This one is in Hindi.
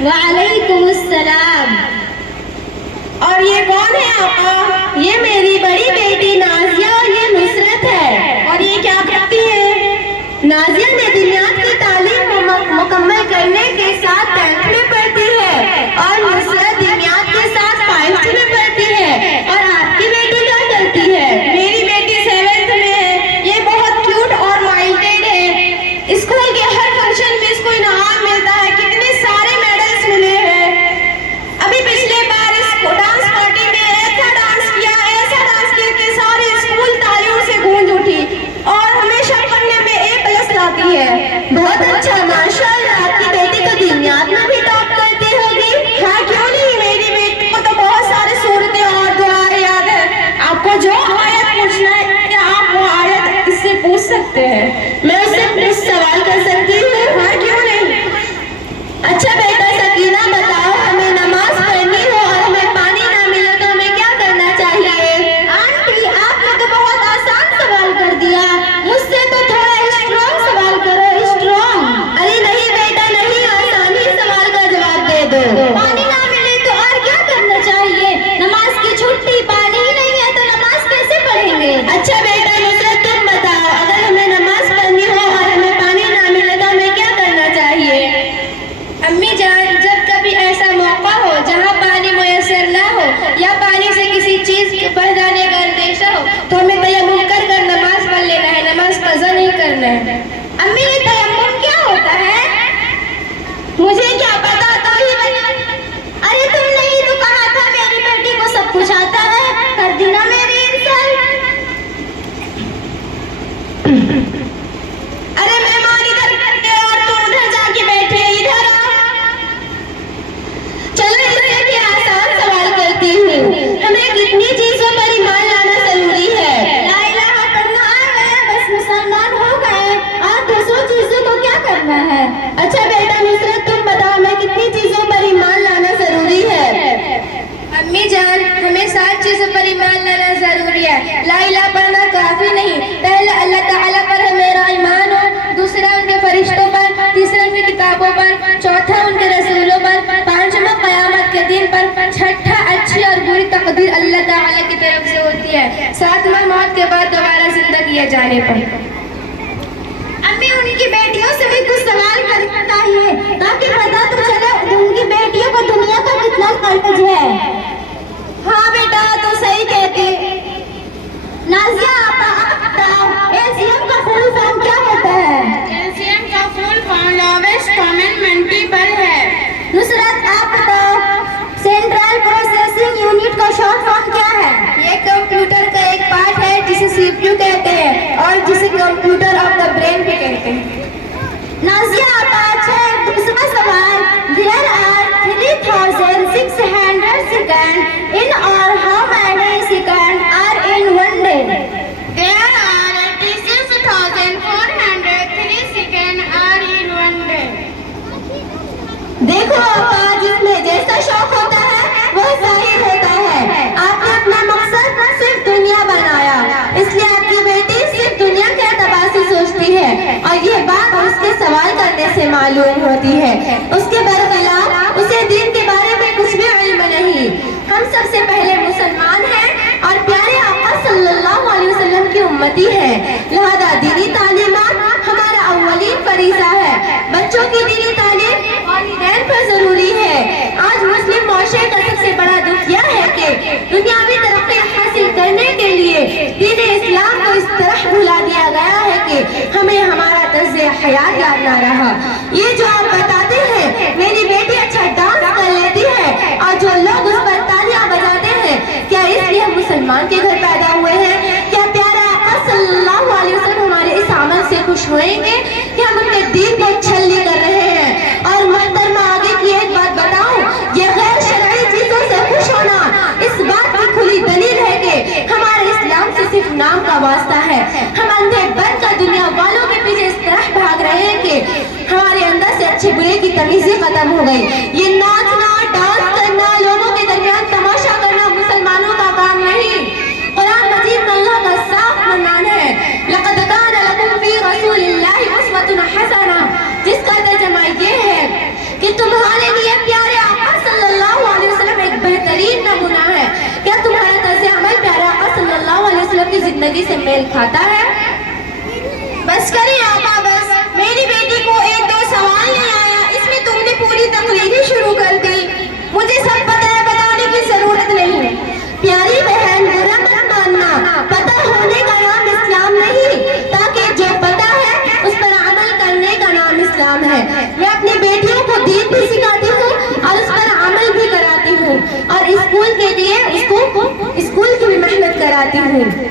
वालेकुम अस्सलाम। और ये कौन है आपा? ये मेरी बड़ी बेटी नाजिया और ये नुसरत है। और ये क्या करती है? नाजिया ने दुनियात की तालीम मुकम्मल करने के साथ 10th में पढ़ती है और नुसरत दुनियात के साथ 5th में पढ़ती है। और आपकी बेटी क्या करती है? मेरी बेटी 7th में है। ये बहुत क्यूट और माइल्डेड है। स्कूल के हर फंक्शन में इसको इनाम मिलता है। कितने सारे मेडल्स मिले हैं। अभी पिछले बार इसको डांस पार्टी में ऐसा डांस किया कि सारे स्कूल तालियों से गूंज उठी और हमेशा पढ़ने में A+ लाती है। बहुत अच्छा, माशाल्लाह। आपकी बेटी तो दुनियात में भी टॉप करती होगी। हाँ, क्यों नहीं। मेरी बेटी को तो बहुत सारे सूरतें और दुआएं याद है। आपको जो आयत पूछना है क्या आप वो आयत इससे पूछ सकते हैं। मैं उससे कुछ सवाल कर सकती हूँ? हाँ, क्यों नहीं। अच्छा बेटा सकीना, बताओ, हमें नमाज पढ़नी हो और हमें पानी ना मिले तो हमें क्या करना चाहिए? आंटी, आपने तो बहुत आसान सवाल कर दिया। मुझसे तो थोड़ा स्ट्रॉन्ग सवाल करो। स्ट्रॉन्ग? अरे नहीं बेटा नहीं, आसान ही सवाल का जवाब दे दो। पानी ना मिले तो और क्या करना चाहिए? नमाज की छुट्टी, पानी ही नहीं है तो नमाज कैसे पढ़ेंगे? अच्छा बेटा नुसरत, तुम बताओ, अगर हमें नमाज पढ़नी हो और हमें पानी ना मिले तो हमें क्या करना चाहिए? अम्मी जान, जब कभी ऐसा मौका हो जहाँ पानी मुयस्सर ना हो या पानी से किसी चीज के बह जाने का अंदेशा हो तो हमें तयम्मुम कर नमाज पढ़ लेना है। नमाज कज़ा नहीं करना है। अम्मी, ये तयम्मुम क्या होता है? मुझे क्या पता, तो ही बता। अरे तुमने ही तो कहा था मेरी बेटी को सब कुछ आता है। कर दी ना मेरी इंसल्ट। अरे मेहमान इधर करके और तुम उधर जाके बैठे। इधर आओ। चलो इससे भी आसान सवाल करती हूँ। हमें कितनी चीजों पर ईमान लाना जरूरी है? ला इलाहा पढ़ना आ गया, बस मुसलमान हो गए। और दूसरों चीजों को क्या करना है? अच्छा बेटा नुसरत, तुम बताओ, हमें कितनी चीजों पर ईमान लाना जरूरी है? अम्मी जान, हमें 7 चीजों पर ईमान लाना जरूरी है। ला इलाहा पढ़ना काफी नहीं। पहले अल्लाह ताला पर मेरा ईमान हो, दूसरा उनके फरिश्तों पर, तीसरा उनकी किताबों पर, चौथा उनके रसूलों पर, पांचवा कयामत के दिन पर, छठा अच्छी और बुरी तकदीर अल्लाह ताला की तरफ से होती है, सातवां मौत के बाद दोबारा जिंदा किए जाने पर। अम्मी, उनकी बेटियों से भी कुछ सवाल करना चाहिए ताकि पता तो चले उनकी बेटियों को दुनिया का कितना कर्ज है। हाँ बेटा, तो सही कहती। नाजिया, आप बताओ, LCM का फुल फॉर्म क्या होता है? LCM का full form lowest common multiple है। नुसरत, आप बताओ, सेंट्रल प्रोसेसिंग यूनिट का शॉर्ट फॉर्म क्या है? ये कंप्यूटर का एक पार्ट है जिसे CPU कहते हैं और जिसे कंप्यूटर ऑफ द ब्रेन भी कहते हैं। नाजिया, आप आज है दूसरा सवाल। There are 3,600 seconds in or how many seconds are in one day? There are 86,403 seconds are in one day. देखो आपा, जिसमें जैसा शौक होता है वह जाहिर होता है। आपने अपना मकसद सिर्फ दुनिया बनाया, इसलिए आपकी बेटी सिर्फ दुनिया के एतबार से सोचती है और ये बात उसके सवाल करने से मालूम होती है। उसके बरखिलाफ उसे दीन के बारे में कुछ भी इल्म नहीं। हम सबसे पहले मुसलमान हैं और प्यारे आका सल्लल्लाहु अलैहि वसल्लम की उम्मती हैं। लिहाजा दीनी तालीमात हमारा अव्वलीन फरीज़ा है। बच्चों की दीनी तालीम वालिदैन पर जरूरी है। आज मुस्लिम मुआशरे का सबसे बड़ा दुख यह है कि दुनियावी तरक्की हासिल करने के लिए दीन इस्लाम को इस तरह भुला दिया गया है कि हमें हमारा तर्ज़े हयात याद ना रहा। ये जो आप बताते हैं मेरी बेटी अच्छा डांस कर लेती है और जो लोग उस पर तालियां बजाते हैं, क्या इसलिए हम मुसलमान के घर पैदा हुए हैं? क्या प्यारे आका सल्लल्लाहु अलैहि वसल्लम हमारे इस अमल से खुश होएंगे कि हम उनके दीन को छलनी कर रहे हैं? और मोहतरमा, आगे की एक बात बताऊं, ये गैर शरई चीजों से खुश होना इस बात की खुली दलील है कि हमारे इस्लाम से सिर्फ नाम का वास्ता है। हम अंधे बनकर दुनिया वालों के पीछे इस तरह भाग रहे हैं कि हमारे अंदर से अच्छे बुरे की तमीज़ खत्म हो गई। ये नाचना, डांस करना, लोगों के दरमियान तमाशा करना मुसलमानों का काम नहीं। कुरान मजीद में अल्लाह का साफ फरमान है, लक़द कान लकुम फी रसूलिल्लाहि उस्वतुन हसना, जिसका तर्जुमा ये है कि तुम्हारे लिए जिंदगी से मेल खाता है? बस करिए आपा बस। मेरी बेटी को एक दो सवाल नहीं आया, इसमें तुमने पूरी तकरीर ही शुरू कर दी। मुझे सब पता है, बताने की जरूरत नहीं। प्यारी बहन, बुरा मत मानना, पता होने का नाम इस्लाम नहीं, ताकि जो पता है उस पर अमल करने का नाम इस्लाम है। मैं अपनी बेटियों को दीन भी सिखाती हूँ और उस पर अमल भी कराती हूँ, और स्कूल के लिए उसको स्कूल की भी मेहनत कराती हूँ।